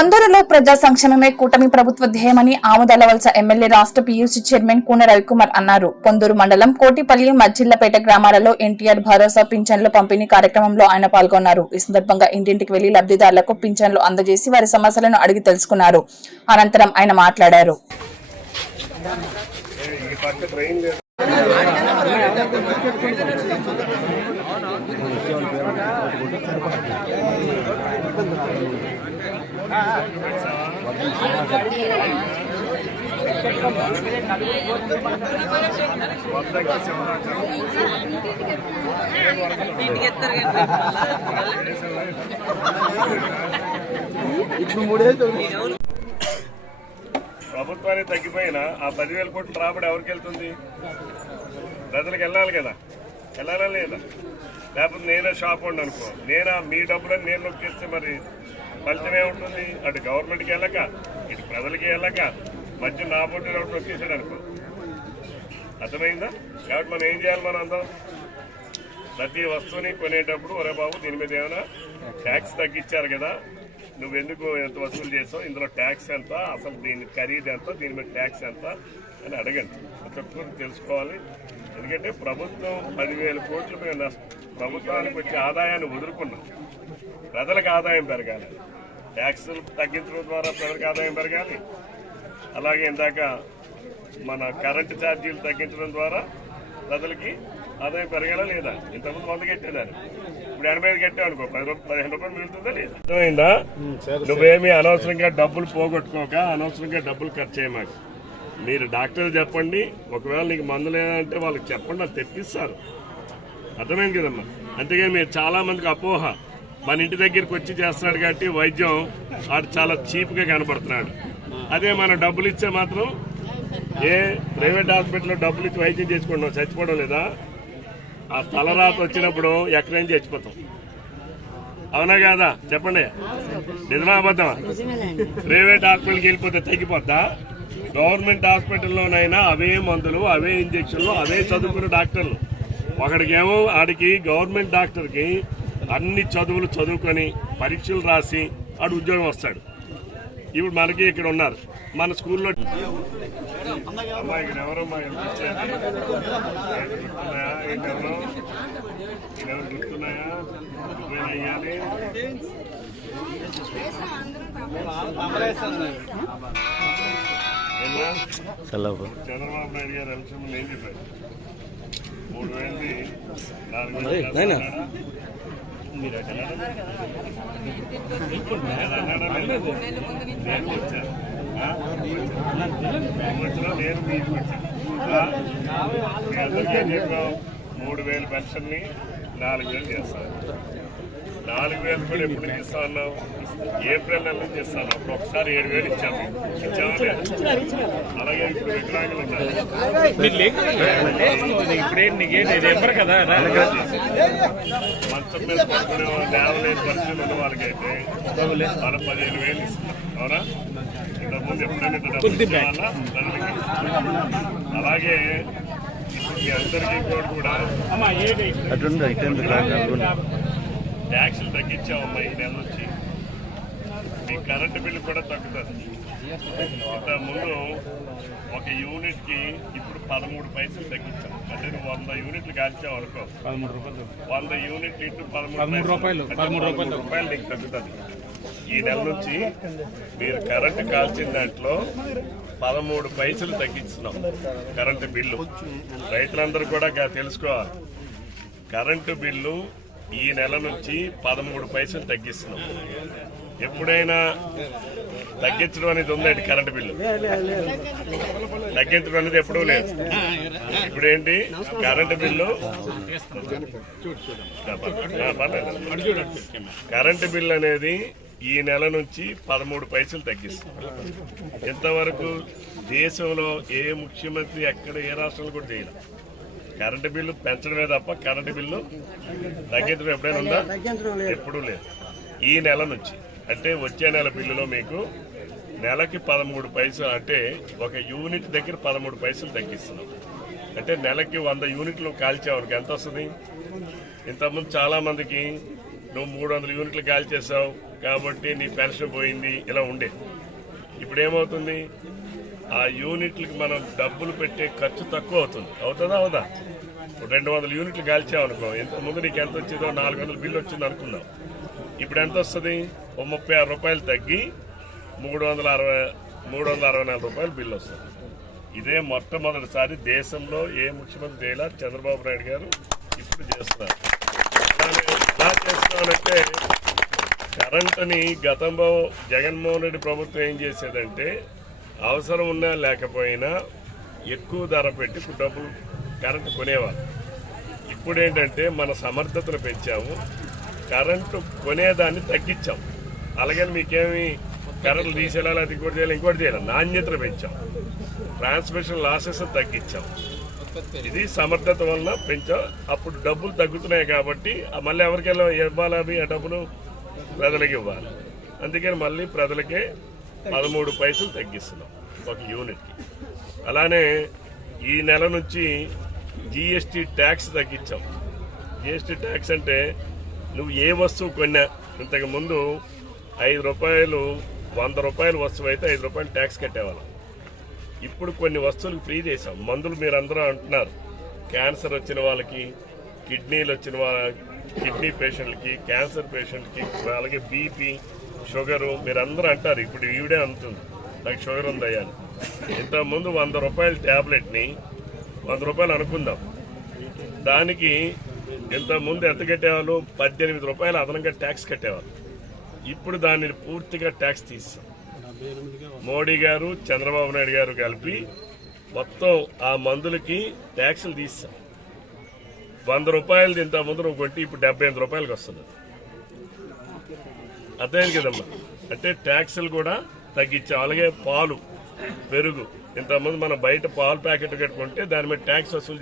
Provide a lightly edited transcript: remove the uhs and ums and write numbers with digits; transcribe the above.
పొందూరులో ప్రజా సంక్షేమమే కూటమి ప్రభుత్వ ధ్యేయమని ఆమదాలవలస ఎమ్మెల్యే రాష్ట్ర పీయూసీ చైర్మన్ కూన రవికుమార్ అన్నారు. పొందూరు మండలం కోటిపల్లి, మజ్జిల్లపేట గ్రామాలలో ఎన్టీఆర్ భరోసా పింఛన్ల పంపిణీ కార్యక్రమంలో ఆయన పాల్గొన్నారు. ఈ సందర్భంగా ఇంటింటికి వెళ్లి లబ్ధిదారులకు పింఛన్లు అందజేసి వారి సమస్యలను అడిగి తెలుసుకున్నారు. అనంతరం ఆయన మాట్లాడారు. ప్రభుత్వానికి తగ్గిపోయినా ఆ 10,000 కోట్ల రాబడి ఎవరికి వెళ్తుంది? ప్రజలకు వెళ్ళాలి కదా, వెళ్ళాలా లేదా? లేకపోతే నేనే షాప్ ఉండి అనుకో, నేనా మీ డబ్బులని నేను నొక్కిస్తే మరి ఫలితం ఏముంటుంది? అటు గవర్నమెంట్కి వెళ్ళక, ఇటు ప్రజలకి వెళ్ళక, మధ్య నా పొట్టి ఒకటి నొక్కేసాడు అనుకో. అర్థమైందా? కాబట్టి మనం ఏం చేయాలి? మనం అందరం ప్రతి వస్తువుని కొనేటప్పుడు ఒరే బాబు దీని మీద ఏమైనా ట్యాక్స్ తగ్గించారు కదా, నువ్వెందుకు ఎంత వసూలు చేసావు, ఇందులో ట్యాక్స్ ఎంత, అసలు దీని ఖరీదు ఎంత, దీని మీద ట్యాక్స్ ఎంత అని అడగండి. ప్రతి ఒక్కరు తెలుసుకోవాలి. ఎందుకంటే ప్రభుత్వం 10,000 కోట్ల మీద ప్రభుత్వానికి వచ్చే ఆదాయాన్ని వదులుకున్నాం. ప్రజలకు ఆదాయం పెరగాలి, ట్యాక్సులు తగ్గించడం ద్వారా ప్రజలకు ఆదాయం పెరగాలి. అలాగే ఇందాక మన కరెంటు ఛార్జీలు తగ్గించడం ద్వారా ప్రజలకి ఆదాయం పెరగాలా లేదా? ఇంతకుముందు 100 కట్టేదాన్ని, ఇప్పుడు 85 కట్టావు అనుకో, 15 రూపాయలు మిగులుతుందా లేదా? అర్థమైందా? నువ్వేమీ అనవసరంగా డబ్బులు పోగొట్టుకోక, అనవసరంగా డబ్బులు ఖర్చు చేయమాకు. మీరు డాక్టర్ చెప్పండి, ఒకవేళ నీకు మందు లేదంటే వాళ్ళకి చెప్పండి, అది తెప్పిస్తారు. అర్థమైంది కదమ్మా? అంతేగాని మీరు చాలా మందికి అపోహ, మన ఇంటి దగ్గరికి వచ్చి చేస్తున్నాడు కాబట్టి వైద్యం ఆడు చాలా చీప్గా కనపడుతున్నాడు. అదే మనం డబ్బులు ఇచ్చే మాత్రం ఏ ప్రైవేట్ హాస్పిటల్లో డబ్బులు ఇచ్చి వైద్యం చేసుకుంటున్నాం, చచ్చిపోవడం లేదా? ఆ తలరాత వచ్చినప్పుడు ఎక్కడి నుంచి చచ్చిపోతాం. అవునా కాదా? చెప్పండి, నిజమా అబద్ధమా? ప్రైవేట్ హాస్పిటల్కి వెళ్ళిపోతే తగ్గిపోద్దా? గవర్నమెంట్ హాస్పిటల్లోనైనా అవే మందులు, అవే ఇంజక్షన్లు, అవే చదువుకున్న డాక్టర్లు. ఒకడికేమో ఆడికి గవర్నమెంట్ డాక్టర్కి అన్ని చదువులు చదువుకొని పరీక్షలు రాసి ఆడు ఉద్యోగం వస్తాడు. ఇప్పుడు మనకి ఇక్కడ ఉన్నారు మన స్కూల్లో. అమ్మా ఇక్కడ ఎవరమ్మా గుర్తున్నాయా? ఏంటెవరు గుర్తున్నాయా? అయ్యాలి చంద్రబాబు నాయుడు గారు ఎలక్షన్ ఏం చెప్పారు? 3,000 4,000 నేను వచ్చాను, నేను మీకు వచ్చాను. అందరికీ ఏం చెప్పాం? 3,000 పెన్షన్ని 4,000 చేస్తాను. 4,000 కూడా ఎప్పుడు నుంచి ఇస్తా ఉన్నాం? ఏప్రిల్ నెల నుంచి ఇస్తాను. అప్పుడు ఒకసారి 7,000 ఇచ్చాము. ఇచ్చామా లేదా? అలాగే ఇప్పుడు వికలాంగులు ఉన్నారు. మంచం మీద పడుకునే లేవలేని పరిస్థితులు ఉన్న వాళ్ళకైతే మన 15,000 ఇస్తున్నాం. అవునా? ఇంతకుముందు ఎప్పుడైనా డబ్బులు ఇచ్చేవాళ్ళ ప్రజలకి. అలాగే మీ అందరికీ కూడా ట్యాక్సులు తగ్గించామమ్మా ఈ నెల నుంచి. మీ కరెంటు బిల్లు కూడా తగ్గుతుంది. ఇంతకుముందు ఒక యూనిట్కి ఇప్పుడు 13 పైసలు తగ్గించాం. అంటే నువ్వు 100 యూనిట్లు కాల్చావు అనుకో, 100 యూనిట్లు ఇంటూ 13 రూపాయలు నీకు తగ్గుతుంది. ఈ నెల నుంచి మీరు కరెంటు కాల్చిన దాంట్లో 13 పైసలు తగ్గిస్తున్నాం కరెంటు బిల్లు. రైతులందరూ కూడా తెలుసుకోవాలి, కరెంటు బిల్లు ఈ నెల నుంచి 13 పైసలు తగ్గిస్తున్నాం. ఎప్పుడైనా తగ్గించడం అనేది ఉందండి? కరెంటు బిల్లు తగ్గించడం అనేది ఎప్పుడూ లేదు. ఇప్పుడేంటి కరెంటు బిల్లు? కరెంటు బిల్లు అనేది ఈ నెల నుంచి 13 పైసలు తగ్గిస్తాం. ఇంతవరకు దేశంలో ఏ ముఖ్యమంత్రి ఎక్కడ ఏ రాష్ట్రంలో కూడా చేయలేదు. కరెంటు బిల్లు పెంచడమే తప్ప కరెంటు బిల్లు తగ్గించడం ఎప్పుడైనా ఉందా? ఎప్పుడూ లేదు. ఈ నెల నుంచి అంటే వచ్చే నెల బిల్లులో మీకు నెలకి 13 పైసలు, అంటే ఒక యూనిట్ దగ్గర 13 పైసలు తగ్గిస్తున్నాం. అంటే నెలకి 100 యూనిట్లు కాల్చేవారికి ఎంత వస్తుంది? ఇంతకుముందు చాలా మందికి నువ్వు 300 యూనిట్లు గాలి చేసావు కాబట్టి నీ పెన్షన్ పోయింది, ఇలా ఉండేది. ఇప్పుడు ఏమవుతుంది, ఆ యూనిట్లకి మనం డబ్బులు పెట్టే ఖర్చు తక్కువ అవుతుంది. అవుతుందా అవుదా? 200 యూనిట్లు గాల్చామనుకో, ఇంతకుముందు నీకు ఎంత వచ్చిందో 400 బిల్లు వచ్చింది అనుకుందాం. ఇప్పుడు ఎంత వస్తుంది? 36 రూపాయలు తగ్గి 364 రూపాయలు బిల్లు వస్తుంది. ఇదే మొట్టమొదటిసారి దేశంలో ఏ ముఖ్యమంత్రి చేయాల, చంద్రబాబు నాయుడు గారు ఇప్పుడు చేస్తున్నారు. ఎలా చేస్తున్నారంటే, కరెంటుని గతంలో జగన్మోహన్ రెడ్డి ప్రభుత్వం ఏం చేసేదంటే, అవసరం ఉన్నా లేకపోయినా ఎక్కువ ధర పెట్టి డబ్బులు కరెంటు కొనేవాళ్ళు. ఇప్పుడు ఏంటంటే మన సమర్థతను పెంచాము, కరెంటు కొనేదాన్ని తగ్గించాం. అలాగే మీకేమి కరెంట్లు తీసేయాలి, అది ఇంకోటి చేయాలి, ఇంకోటి చేయాలి, నాణ్యతను పెంచాం, ట్రాన్స్మిషన్ లాసెస్ తగ్గించాం. ఇది సమర్థత వల్ల పెంచాం. అప్పుడు డబ్బులు తగ్గుతున్నాయి కాబట్టి మళ్ళీ ఎవరికి ఇవ్వాలి, అవి ఆ డబ్బులు ప్రజలకు ఇవ్వాలి. అందుకని మళ్ళీ ప్రజలకే 13 పైసలు తగ్గిస్తున్నాం ఒక యూనిట్కి. అలానే ఈ నెల నుంచి జిఎస్టీ ట్యాక్స్ తగ్గించాం. జిఎస్టీ ట్యాక్స్ అంటే నువ్వు ఏ వస్తువు కొన్నా, ఇంతకుముందు 5 రూపాయలు 100 రూపాయల వస్తువు అయితే 5 రూపాయలు ట్యాక్స్ కట్టేవాళ్ళం. ఇప్పుడు కొన్ని వస్తువులు ఫ్రీ చేసాం. మందులు మీరు అందరూ అంటున్నారు, క్యాన్సర్ వచ్చిన వాళ్ళకి, కిడ్నీలు వచ్చిన వాళ్ళకి, కిడ్నీ పేషెంట్లకి, క్యాన్సర్ పేషెంట్కి, అలాగే బీపీ, షుగరు మీరందరూ అంటారు. ఇప్పుడు ఈవిడే అంటుంది నాకు షుగర్ ఉందయ్యా అని. ఇంతకుముందు 100 రూపాయల ట్యాబ్లెట్ని 100 రూపాయలు అనుకుందాం, దానికి ఇంతకుముందు ఎంత కట్టేవాళ్ళు? 18 రూపాయలు అదనంగా ట్యాక్స్ కట్టేవాళ్ళు. ఇప్పుడు దాన్ని పూర్తిగా ట్యాక్స్ తీస్తాం. మోడీ గారు, చంద్రబాబు నాయుడు గారు కలిపి మొత్తం ఆ మందులకి ట్యాక్సులు తీస్తాం. 100 రూపాయలు ఇంతకుముందు నువ్వు కొంటే ఇప్పుడు 78 రూపాయలకి వస్తుంది. అర్థమైంది కదమ్మా? అంటే ట్యాక్సులు కూడా తగ్గించాం. అలాగే పాలు, పెరుగు, ఇంతకుముందు మనం బయట పాలు ప్యాకెట్ కట్టుకుంటే దాని మీద ట్యాక్స్ వసూలు